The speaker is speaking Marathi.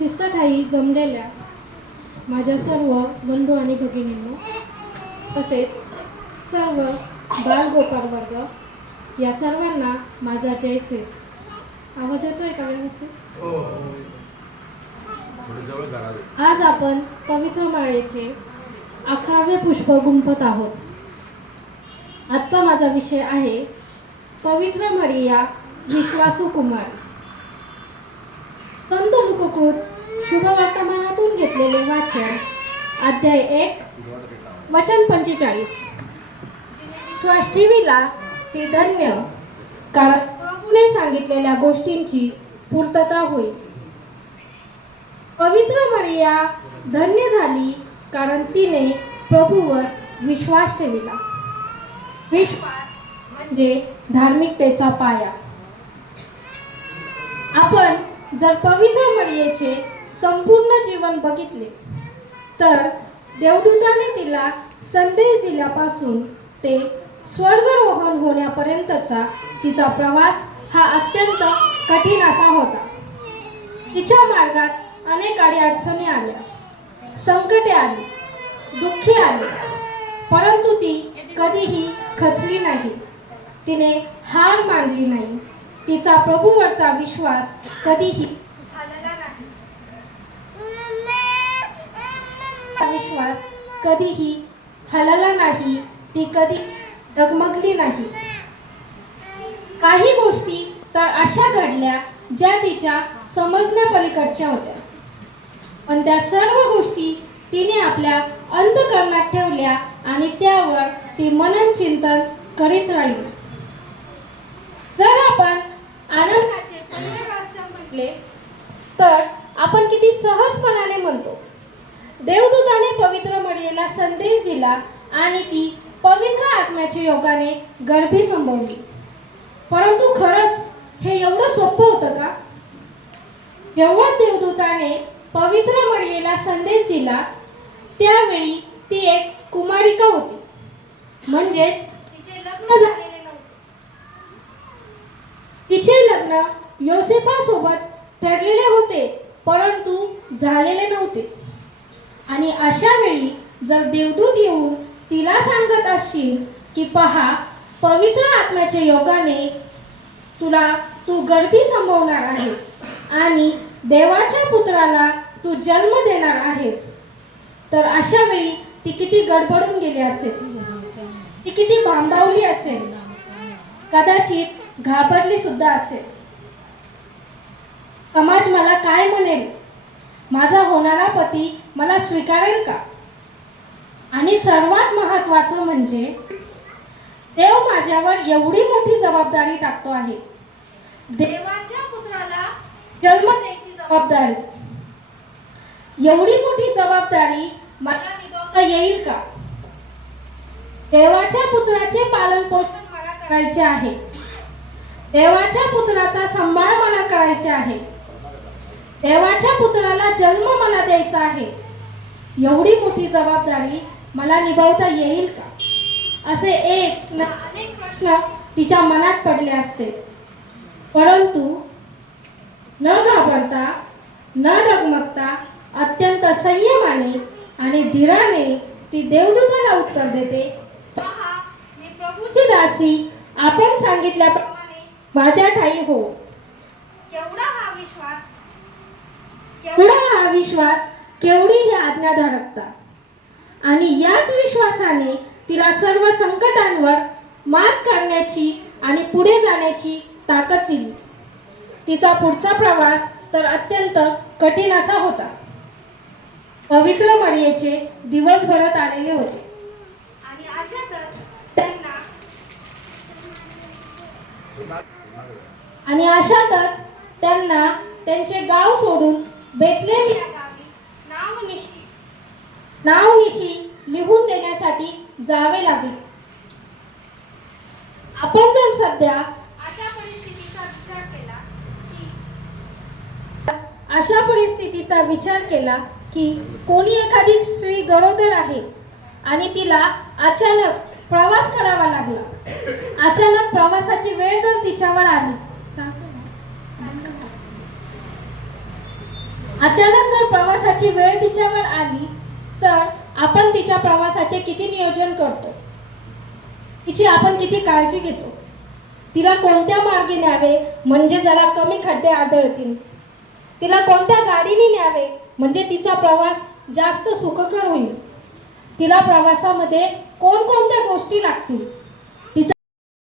ख्रिस्ताठायी जमलेल्या माझ्या सर्व बंधू आणि भगिनींनो, तसेच सर्व बालगोपाळ वर्ग या सर्वांना माझा जय ख्रिस्त. आवाज येतोय का व्यवस्थित? आज आपण पवित्र माळेचे 11वे पुष्प गुंफत आहोत. आजचा माझा विषय आहे पवित्र मरिया विश्वासू कुमार. संत लूकाकृत शुभवर्तमानातून घेतलेले वाचन, अध्याय 1 वचन 45. विश्वास ठेविला ती धन्य, कारण प्रभूने सांगितलेल्या गोष्टींची पूर्तता होईल. पवित्र मरिया धन्य झाली कारण तिने प्रभूवर विश्वास ठेविला. विश्वास म्हणजे धार्मिकतेचा पाया. आपण जर पवित्र मरियेचे संपूर्ण जीवन बघितले तर देवदूताने तिला संदेश दिल्यापासून ते स्वर्गारोहण होण्यापर्यंतचा तिचा प्रवास हा अत्यंत कठीण असा होता. तिच्या मार्गात अनेक अडचणी आल्या, संकटे आली, दुःखे आली, परंतु ती कधीही खचली नाही. तिने हार मानली नाही. तिचा प्रभूवरचा विश्वास कधीही हलला नाही. विश्वास कधीही हलला नाही. ती कधी डगमगली नाही. काही गोष्टी तर अशा घडल्या ज्या तिच्या समजण्यापलीकडच्या होत्या, पण त्या सर्व गोष्टी तिने आपल्या अंतःकरणात ठेवल्या आणि त्यावर ती मनन चिंतन करीत राहिली. जर आपण आनंदाचे 15 रहस्य म्हटले तर आपण किती सहजपणाने म्हणतो. देवदूताने पवित्र मरियेला संदेश दिला आणि ती पवित्र आत्म्याच्या योगाने गर्भी संभवली. परंतु खरंच हे एवढं सोपं होतं का? जेव्हा देवदूताने पवित्र मरियेला संदेश दिला त्यावेळी ती एक कुमारिका होती, म्हणजेच तिचे लग्न झालेले नव्हते. तिचे लग्न योसेफासोबत ठरलेले होते, परंतु झालेले नव्हते. आणि अशा वेळी जर देवदूत येऊन तिला सांगत असशील की पहा, पवित्र आत्म्याच्या योगाने तू गर्भी संभवणार आहेस आणि देवाच्या पुत्राला तू जन्म देणार आहेस, तर अशा वेळी ती किती गडबडून गेली असेल, ती किती भांबावली असेल, कदाचित घाबरली सुद्धा असेल. समाज मला काय म्हणेल? माझा होणारा पती मला स्वीकारेल का? आणि सर्वात महत्त्वाचं म्हणजे देव माझ्यावर एवढी मोठी जबाबदारी टाकतो आहे. देवाच्या पुत्राला जन्म द्यायची जबाबदारी, एवढी मोठी जबाबदारी मला निभावता येईल का? देवाच्या पुत्राचे पालन पोषण मला करायचे आहे. देवाच्या पुत्राचा सांभाळ मला करायचे आहे. देवाच्या पुत्राला जन्म मला द्यायचा आहे. एवढी मोठी जबाबदारी मला निभावता येईल का? असे एक ना अनेक प्रश्न तिच्या मनात पडले असते. परंतु न घाबरता, न डगमगता, अत्यंत संयमाने आणि धीराने ती देवदूताला उत्तर देते, पहा, मी प्रभूची दासी, आपण सांगितल्याप्रमाणे माझ्या ठायी हो. केवढा हा विश्वास, केवढी ही आज्ञाधारकता. आणि याच विश्वासाने तिला सर्व संकटांवर मात करण्याची आणि पुढे जाण्याची ताकद दिली. तिचा पुढचा प्रवास तर अत्यंत कठीण असा होता. पवित्र मरियेचे दिवस भरत आलेले होते आणि अशातच त्यांना त्यांचे गाव सोडून बेथलेम या गावी नावनिशी लिहून देण्यासाठी जावे लागले. आपण जर सध्या अशा परिस्थितीचा विचार केला की कोणी एखादी स्त्री गरोदर आहे आणि तिला अचानक प्रवास करावा लागला, अचानक प्रवासाची वेळ जर तिच्यावर आली, अचानक जर प्रवासाची वेळ तिच्यावर आली तर आपण तिच्या प्रवासाचे किती नियोजन करतो, तिची आपण किती काळजी घेतो, तिला कोणत्या मार्गे न्यावे म्हणजे जरा कमी खड्डे आढळतील, तिला कोणत्या गाडीने न्यावे म्हणजे तिचा प्रवास जास्त सुखकर होईल, तिला प्रवासामध्ये कोणकोणत्या गोष्टी लागतील